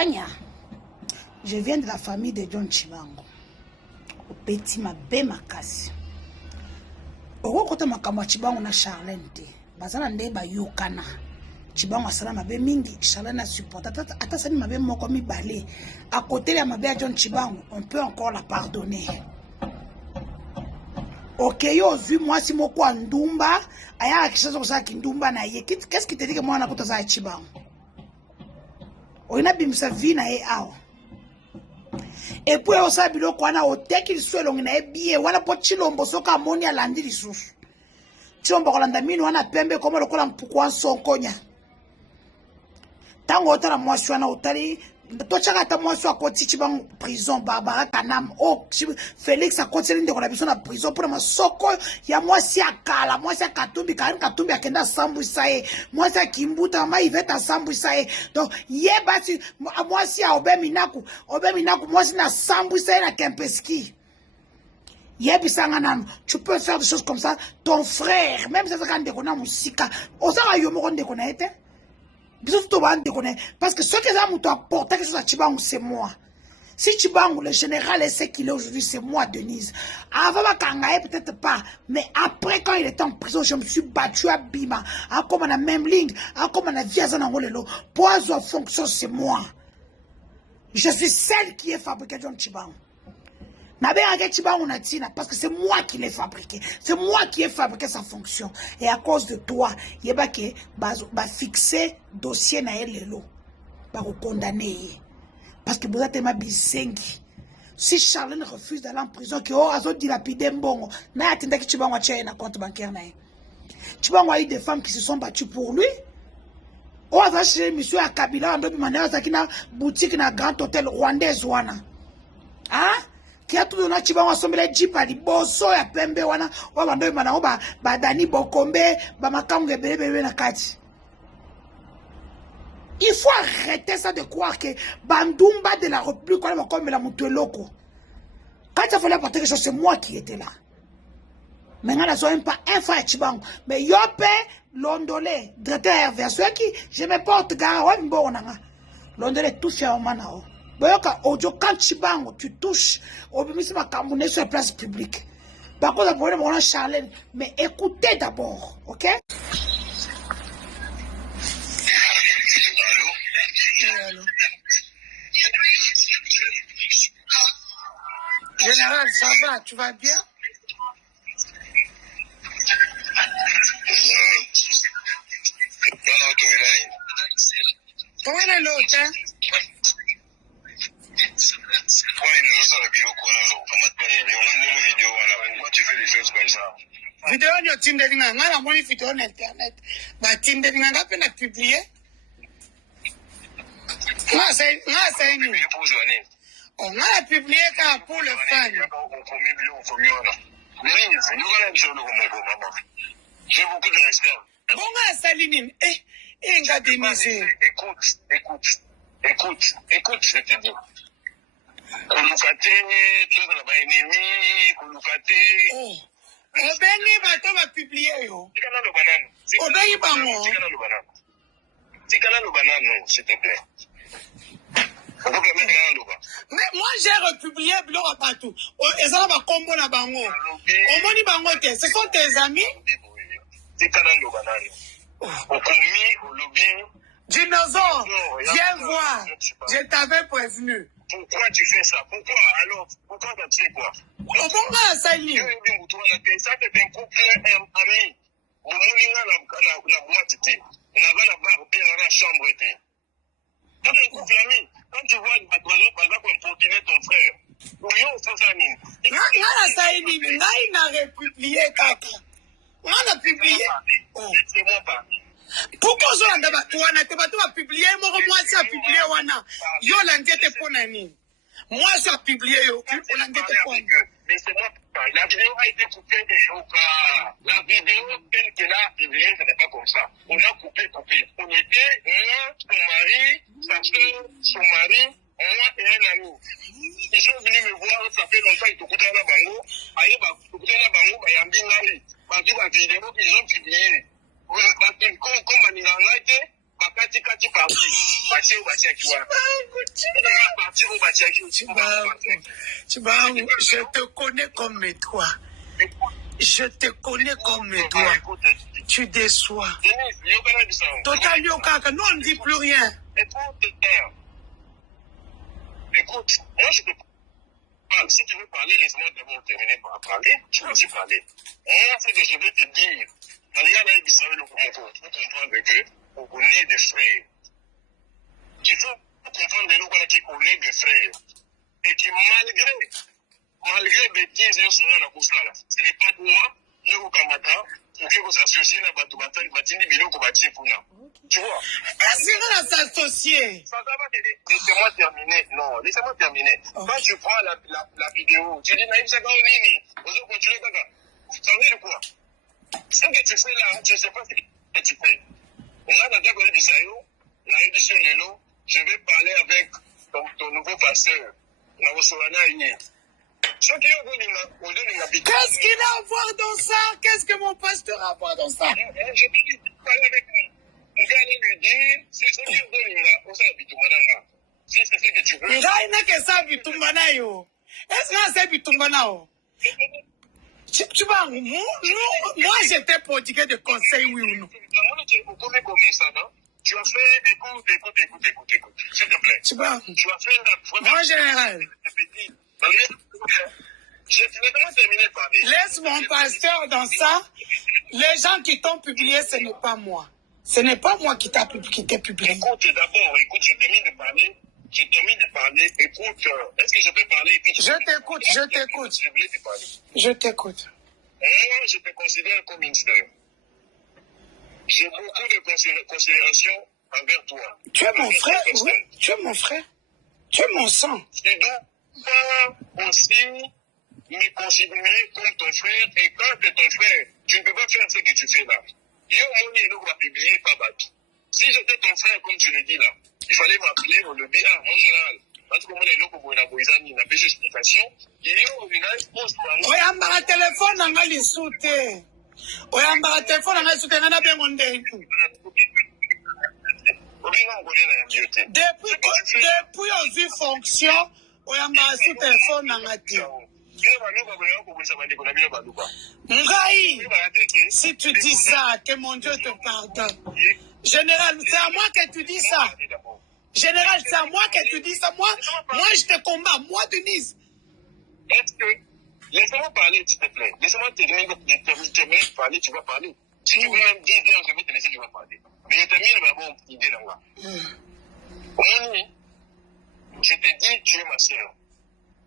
Tanya, je viens de la famille de John Chibango. Au petit mabe makasi. Oko kota makamwa Chibango na Charlène te. Bazana nde ba yokana. Chibango asala mabe mingi, Charlène a supporté. Ata sani mabe moko mibale. À côté de mabe John Chibango, on peut encore la pardonner. Ok, yo vu moi si moko ndumba, aya kishazo kusaka kindumba na ye. Qu'est-ce qui te dit que moi na kota za Chibango? Oina bimsa vie na ye awa. Et puis on sa biloko wana oteki lisusu elongi na ye biye wana po chilombo soka amoni alandi lisusu. Chilombo kolanda mino wana pembe koma lokola mpuku wa nsonkonya. Tango otala mwasi wana otali tochaka ata mwasi akoti Chibango prison Barbara Kanam o Félix akoti ndeko na biso na prison pour masoko ya mwasi akala mwasi akatumbi katumbi akenda sambwisa ye mwasi akimbuta mama Iveta sambwisa ye donc ye basi mwasi ya obeminaku mwasi na sambwisa ye na Kempeski ye bisanga nanu tu peux faire des choses comme ça ton frère même ça quand ndeko na musika osaka yo moko ndeko na ete. Parce que ce que ça m'a apporté quelque chose à Chibango, c'est moi. Si Chibango, le général, sait qu'il est aujourd'hui, c'est moi, Denise. Avant, peut-être pas. Mais après, quand il était en prison, je me suis battu à Bima. Comme on a même ligne, comme on a Viazanangolelo. Poison fonction, c'est moi. Je suis celle qui est fabriquée John Chibango. Parce que c'est moi qui l'ai fabriqué. C'est moi qui ai fabriqué sa fonction. Et à cause de toi, il y a fixé dossier na elelo. Ba condamné. Parce que vous êtes ma bisengi. Si Charlène refuse d'aller en prison, que oh azo dilapidé mbongo, na atenda ki Chibango a un compte bancaire na. Chibango a eu des femmes qui se sont battues pour lui. Oh azo chez monsieur à Kabila, ando bimana na boutique na grand hôtel rwandais wana. Hein? Qui a tout donné à Chibango assemblé jipa liboso ya pembe wana wa bando mana oba badani bokombe ba makamwe belebele na kati. Il faut arrêter ça de croire que Bandumba de la République on va comme la mutueloko. Quand il fallait apporter quelque chose c'est moi qui étais là. Maintenant là sont pas un frère Chibango mais yope londolé directeur RVS qui je me porte gara wa mbonanga. Londolé tout fait au manao. Quand Chibango, tu touches au ministre Makamouné sur la place publique. Par contre, pour le Charlène, mais écoutez d'abord, ok? Allô? Général, ça va? Tu vas bien? Comment est l'autre, hein? Tu fais des choses comme ça. Vidéo ni Tindelinga, on a monté vidéo sur internet. Bah Tindelinga n'a pas publié. On a publié car pour le fan. J'ai beaucoup de respect. Bon, Saline, écoute, je te dis. Kolukate, tu as la ennemi, kolukate. Oh, Obeni bato va publier yo. Tikana le banane. Obeni bango. Tikana le banane, s'il te plaît. Mais moi j'ai republié blog partout. Et ça va combo na bango. Omoni bango te, ce sont tes amis. Tikana le banane. Okomi, olobi. Dinosaure, viens voir. Je t'avais prévenu. Pourquoi tu fais ça? Pourquoi? Alors, pourquoi tu as fait quoi? Pourquoi ça y est? Ça c'est un couple ami. Au moins, la boîte était. On avait la barre bien dans la chambre était. Ça c'est un couple ami. Quand tu vois par exemple, importuner ton frère, oui, on fait ça, Nine. Ça y est, il n'a republié, kaka. On a publié. C'est moi pas. Pourquoi on a publié? Moi, ça a publié. Yo, l'enquête pour Nani. Moi, ça a publié. On a enquête pour Nani. Mais c'est moi pas. La vidéo a été coupée. La vidéo, telle qu'elle a publiée, ce n'est pas comme ça. On a coupé. On était, moi, son mari, sa soeur, son mari, moi et un ami. Ils sont venus me voir, ça fait longtemps, ils t'écoutaient à la bango. Aïe, bah, t'écoutaient à la bango, bah, yambingali. Parce que la vidéo qu'ils ont publiée. Comme on a été, bakati parti batie au batie akiwa parti au batie akiwa Chibangu, je te connais comme mes doigts. Je te connais comme mes doigts. Tu déçois. Total Yokaka, nous on ne dit plus rien. Écoute, moi je te parle. Si tu veux parler, laisse-moi d'abord terminer par parler. Je peux aussi parler. Moi, ce que je vais te dire, dans les gars, il faut comprendre que on est des frères. Il faut comprendre que on est des frères. Et que malgré bêtises, ce n'est pas toi, nous, Kamata, pour que vous associez à Batoubatal, Batini, Bilo, Kobati, Puna. Tu vois? Est-ce qu'on va s'associer? Ça va t'aider. Laissez-moi terminer. Non, laissez-moi terminer. Okay. Quand tu prends la vidéo, tu dis, Naïm Sagaolini, vous continuez, Gaga. Ça veut dire quoi? Ce que tu fais là, je ne sais pas ce que tu fais. On a dans Gagoli Bissayo, Naïm Lelo, je vais parler avec ton nouveau pasteur, Naosorana Iné. Qu'est-ce qu'il a à voir dans ça? Qu'est-ce que mon pasteur a à voir dans ça? Je vais parler avec lui. On va aller lui dire, si c'est ce que tu veux. Tu vois, moi j'étais prodigué de conseils, oui ou non? Tu as fait, écoute, s'il te plaît. Tu vois, tu as fait moi général. Laisse mon pasteur dans ça. Les gens qui t'ont publié, ce n'est pas moi. Ce n'est pas moi qui t'ai publié. Écoute, d'abord, je termine de parler. Écoute, est-ce que je peux parler? Je t'écoute. Moi, je te considère comme une sœur. J'ai beaucoup de considération envers toi. Tu es mon frère, oui. Tu es mon frère. Tu es mon sang. Tu dois pas aussi me considérer comme ton frère. Et quand tu es ton frère, tu ne peux pas faire ce que tu fais là. Va publier pas battre. Si j'étais ton frère, comme tu le dis là, il fallait m'appeler au lobby. Ah, mon général. Parce que moi, les locaux, on a besoin d'une explication. Oyamba téléphone nanga lisute. Oyamba téléphone nanga lisute ngana bengo ndengu. Depuis aux fonction, oyamba sous téléphone nanga ti. Ngai, si tu dis ça, que mon Dieu te pardonne. Général, c'est à moi que tu dis ça. Général, c'est à moi que tu dis ça. Moi, je te combats. Moi, Denise. Est-ce que... Laisse-moi parler, s'il te plaît. Laisse-moi terminer de parler, tu vas parler. Si tu veux même 10 heures, je vais te laisser, tu vas parler. Mais je termine ma bonne idée là-bas. Je te dis, tu es ma soeur.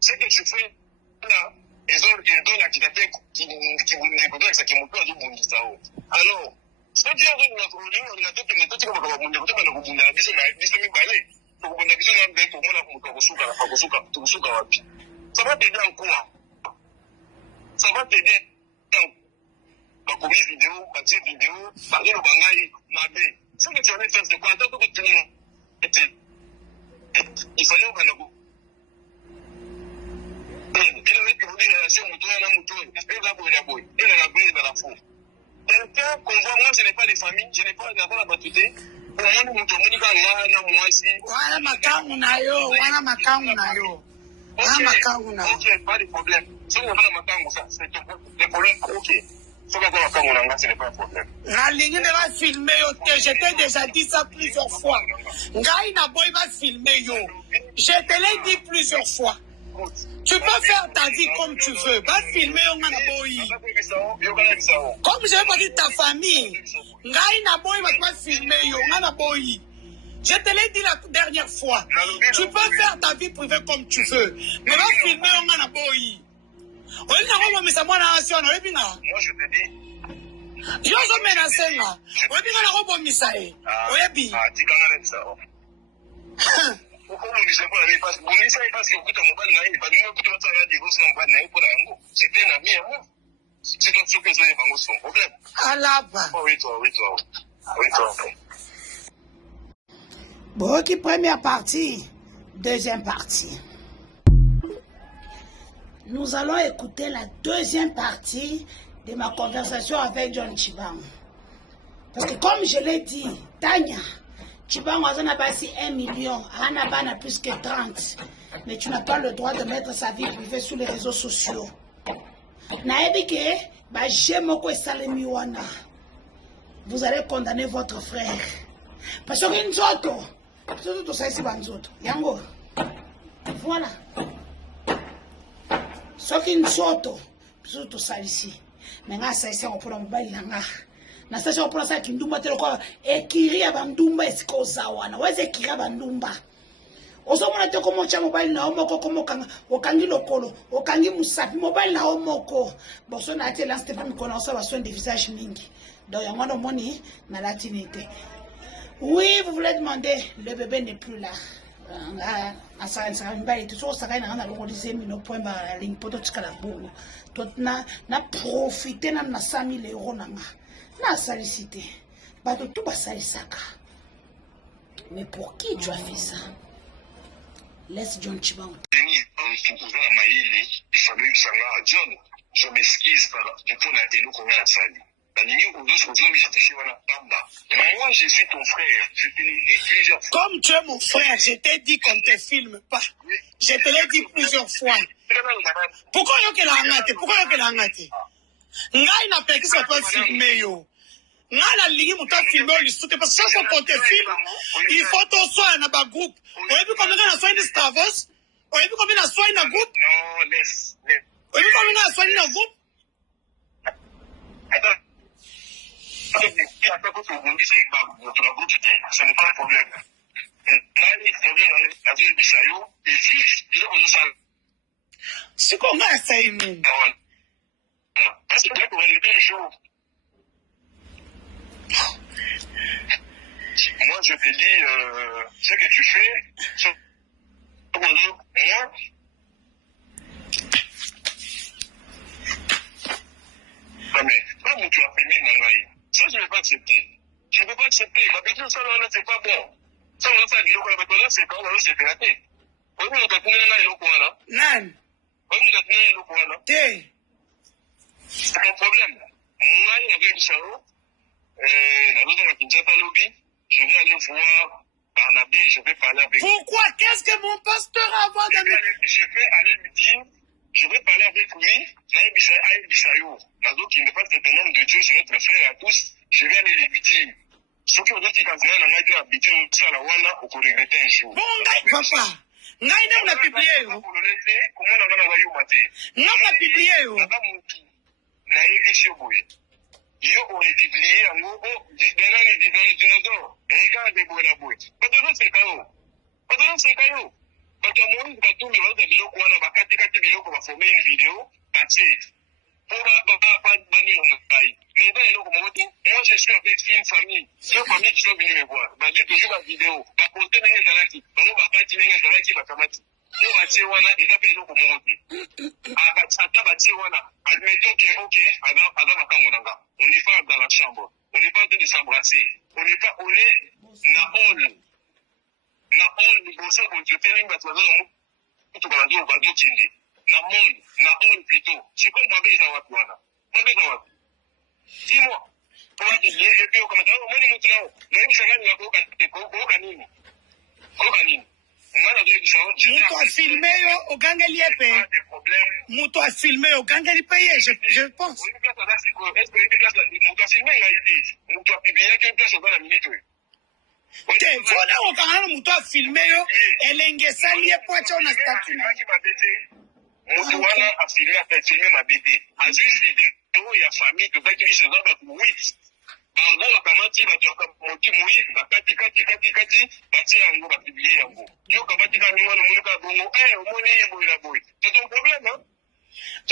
Ce que tu fais là, ils ont l'activité qui vous écoutez avec ça qui est mon père de Bundisao. Alors, ce que tu as dit, on a tout le monde qui va vous dire, tu vas vous dire, ça va t'aider en quoi? Ça va t'aider dans la vidéo, partir vidéo, parler au bangaï, mabé. Ce que tu allais faire, c'est quoi? Attends que tu il fallait au Banagou. Quelqu'un qu'on voit, moi, je n'ai pas de famille, je n'ai pas d'avant la batuté. Ok, pas de problème. Si on a pas matango, ça, c'est le problème. Ok. Si on a pas matango, ce n'est pas un problème. Je t'ai déjà dit ça plusieurs fois. Je te l'ai dit plusieurs fois. Tu peux faire ta vie comme tu veux. Va filmer comme je vais pas dire ta famille. Je te l'ai dit la dernière fois. Tu peux faire ta vie privée comme tu veux. Mais va filmer moi je te dis. C'était un ami à moi. C'est comme ça que vous avez son problème. Oui, toi. Bon, ok, première partie. Deuxième partie. Nous allons écouter la deuxième partie de ma conversation avec John Chibang. Parce que comme je l'ai dit, Tanya, Chibango a passé 1 million, Hanaba n'a plus que 30. Mais tu n'as pas le droit de mettre sa vie privée sur les réseaux sociaux. Naebike, bah j'aime quoi salemi wana. Vous allez condamner votre frère. Parce que une autre, tout ça ici banzoto. Yango. Voilà. Ce qui une autre, tout ça ici. Mais là ça ici on prend mobile nanga. Na sasa on prend ça kindumba telo kwa ekiri abandumba esiko zawana. Weze ekiri abandumba. Osomona te komo cha mobile na omoko komo kanga okangi lokolo okangi musapi mobile na omoko boso na ate la Stéphane connaissance ba soin de visage mingi donc yango no moni na latinité. Oui, vous voulez demander, le bébé n'est plus là. Na profiter na 100 000 euros nanga na salicité bato tout basalisaka. Mais pour qui tu as fait ça? Laisse John Chibango. John, je m'excuse par là. Moi, je suis ton frère. Je te l'ai dit plusieurs fois. Comme tu es mon frère, je t'ai dit qu'on ne te filme pas. Je te l'ai dit plusieurs fois. Pourquoi yo ke la ngate? Pourquoi yo ke la ngate? Ngai na peki ça peut filmer yo. Ngai na lingi muta filmer li soute parce que chaque fois qu'on te filme, il faut ton soin na ba groupe. Oyebi combien na soin de Stavos? Oyebi combien na soin na groupe? Non, laisse. Oyebi combien na soin na groupe? Ce n'est pas un problème. C'est comment ça y est? Parce que pour un jour, moi je te dis ce que tu fais, moi, non mais comme tu as fait Nangaï, ça je ne vais pas accepter. Je ne peux pas accepter. La bêtise, ça là, c'est pas bon. Ça on ça dit là, c'est quand on s'est raté. On nous a tenu là et le coin là. Non. On nous a tenu le coin là. C'est un problème. Moi, il y avait une charo. La maison de Kinshasa Lobby. Je vais aller voir Barnabé, je vais parler avec lui. Pourquoi? Qu'est-ce que mon pasteur a à voir dans le... Je vais aller lui dire, je vais parler avec lui. Qui n'est pas un homme de Dieu, c'est notre frère à tous. Je vais aller lui dire. Ce qui veut dire qu'en ce moment, on a été habitué à la Wana, on peut regretter un jour. Bon, papa. Ngai on a publié. Comment on a eu au matin? Non, on a publié. Yo aurait publié en gros, dans les dinosaures. Regarde, Bola Boy. Pas de l'autre, c'est KO. Pas de l'autre, c'est KO. Parce que moi, je vais tout le monde de Biloko, on va casser Biloko, on va former une vidéo, that's it. Pour pas bannir mon taille. Mais moi, je suis avec une famille. Une famille qui sont venus me voir. Bah, j'ai toujours la vidéo. Bah, poster les galaki. Bah, moi, bah, bâti les galaki, bah, kamati. On va tirer, on a, et d'après, l'eau, comment on dit. Ah, bah, ça, bah, tirer, on a. Admettons que, ok, on n'est pas dans la chambre. On n'est pas en train de s'embrasser. On n'est pas, on est, na hall. Na hall, nous bossons, on te fait une bataille, on va dire, on va dire, na mall, na hall plutôt. C'est quoi ma bête à Watuana? Ma bête à Watuana. Dis-moi. Comment tu dis, et puis au commentaire, moi, je montre là-haut. Là, il s'agit de Kokanini. Kokanini. Mutu a filmé au Gangali payé. Mutu a filmé au Gangali payé, je pense. Mutu a filmé, il a été. Mutu a publié qu'une place dans la minute. Fona okangana mutu a filmé yo elenge sali epoacha na statut. Mutu wana a filmé ma bébé. A juste vidéo ya famille que ba kili se zaba ku 8. Bango bakamati bato moïse bakati bati yango bapublie yango yo kabati ka mingo na monika bongo omoni ye boye na boye c'est ton problème hein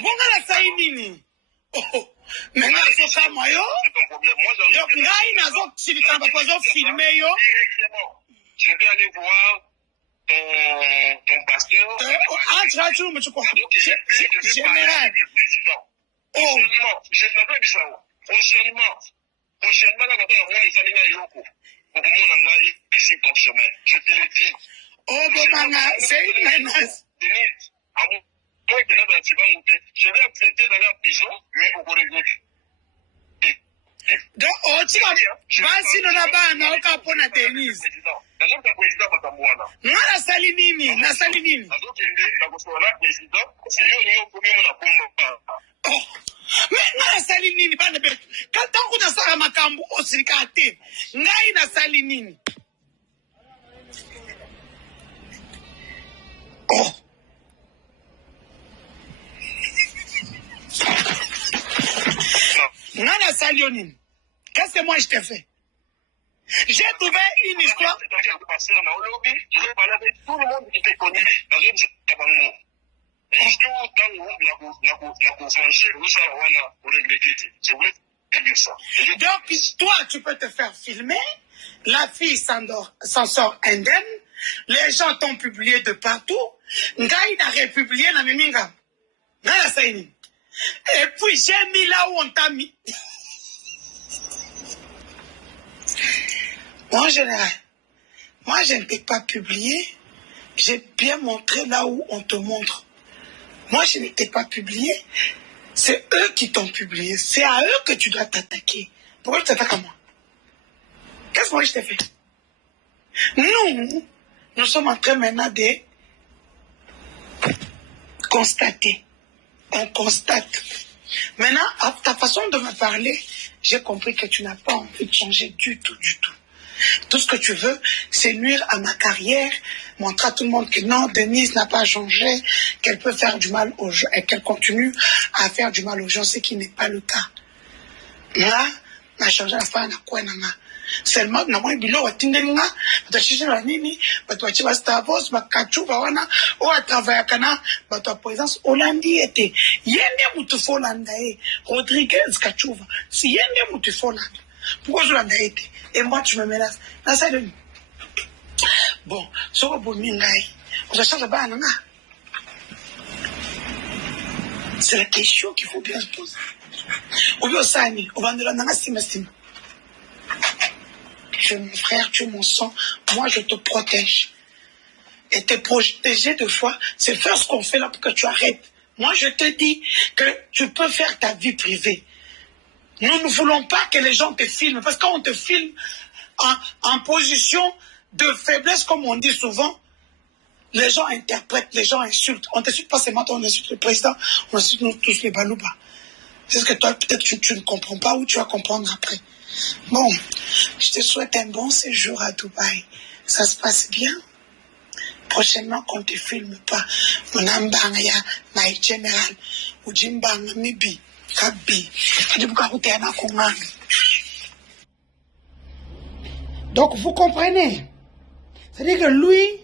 bonga la sai nini mais nga so kama yo c'est ton problème moi donc ngai nazo silika ba kwazo filmer yo directement je vais aller voir ton pasteur entre tu me tu quoi général je ne veux pas dire prochainement, là, on va aller à Yoko. Pour que mon anglais ici ton chemin. Je te le dis. Oh, bon, c'est une menace. Denise, moi, je vais accepter d'aller en prison, mais on va regretter. Donc, oh, tu vas, vas-y, non, là-bas, non, on va prendre Denise. Moi, la salinini, la salinini. Oh, mais la salinini, pas de bête. Quand on a ça à ma cambo, au sirikate, ngai na salinini. Oh. Nana Salionine, qu'est-ce que moi je t'ai fait? J'ai trouvé une histoire. Je parle avec tout le monde qui te connaît dans une tabango. Et je donc, toi, tu peux te faire filmer. La fille s'en sort indemne. Les gens t'ont publié de partout. Ngai n'a republié na miminga. Nana Salionine. Et puis, j'ai mis là où on t'a mis. En général, moi, je ne t'ai pas publié. J'ai bien montré là où on te montre. Moi, je ne t'ai pas publié. C'est eux qui t'ont publié. C'est à eux que tu dois t'attaquer. Pourquoi tu t'attaques à moi? Qu'est-ce que moi je t'ai fait? Nous sommes en train maintenant de constater. On constate. Maintenant, à ta façon de me parler, j'ai compris que tu n'as pas envie de changer du tout, du tout. Tout ce que tu veux, c'est nuire à ma carrière, montrer à tout le monde que non, Denise n'a pas changé, qu'elle peut faire du mal aux gens et qu'elle continue à faire du mal aux gens, ce qui n'est pas le cas. Moi, n'a changé la femme à quoi n'a. Seulement, na moi bilo watindelinga, batashishira la nini, batwachi ba Stavos, ba Kachuva wana, o atravaya kana, batwa présence Hollandi était. Yende mutu Folanda Rodriguez Kachuva. Si yende mutu Folanda. Pourquoi je l'en ai été? Et moi, tu me menaces. Bon, ce que vous c'est la question qu'il faut bien se poser. Tu es mon frère, tu es mon sang. Moi, je te protège. Et te protéger de fois, c'est faire ce qu'on fait là pour que tu arrêtes. Moi, je te dis que tu peux faire ta vie privée. Nous ne voulons pas que les gens te filment, parce que quand on te filme en position de faiblesse, comme on dit souvent, les gens interprètent, les gens insultent. On t'insulte pas seulement toi, on insulte le président, on insulte nous tous les balouba. C'est ce que toi, peut-être tu ne comprends pas ou tu vas comprendre après. Bon, je te souhaite un bon séjour à Dubaï. Ça se passe bien. Prochainement, qu'on ne te filme pas. Mon ambang ya, my general, ou jimbang mibi. Donc vous comprenez, c'est-à-dire que lui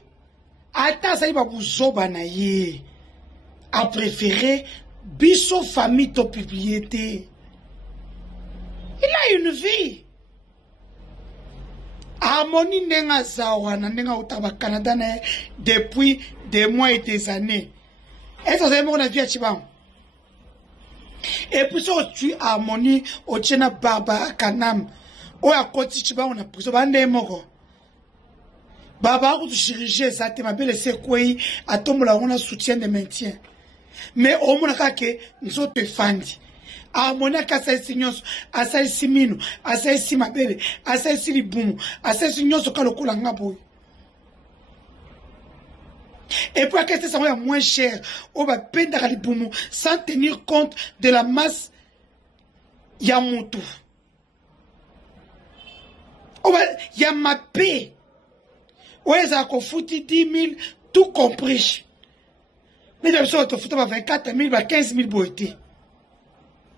a préféré biso famille to propriété. Il a une vie. Harmonie nenga zawana nenga utaba Canada depuis des mois et des années. Est-ce que vous avez mon avis à Chibam? Et puis, si tu as harmonie, au tchena barba kanam, ou à côté chiba, on a pris ça, bande moko. Baba, ou tu chirurgien, ça te m'a belle c'est quoi, à ton moula, on a soutien de maintien. Mais au moins, que nous autres fandi. Harmonie, à ça, signos, à ça, simino, à ça, simabelle, à ça, siliboum, à ça, signos, au kalokulanga boy. Et puis, qu'est-ce que ça va moins cher? On va peine sans tenir compte de la masse Yamutu. Il y a ma paix. Ouais, ça a foutu 10 000, tout compris. Mais d'abord, ça a foutu 24 000, 15 000 boîtiers.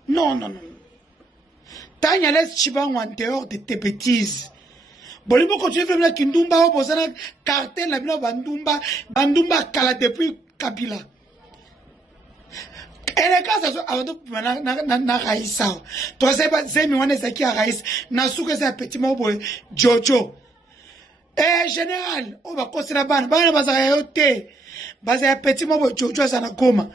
Non. Tant y a laisse Chiba en dehors de tes bêtises. Bolimo continue à faire Kindumba, Bozana, cartel, la bila Bandumba, Kala depuis Kabila. Et les gars, avant de na Raïsa. Toi, c'est pas Zemi, on est qui à Raïs. Nasuke, c'est un petit mot, Jojo. Eh, général, on va considérer la banne, banne, bazayote. Bazayote, petit mot, Jojo, ça n'a comme.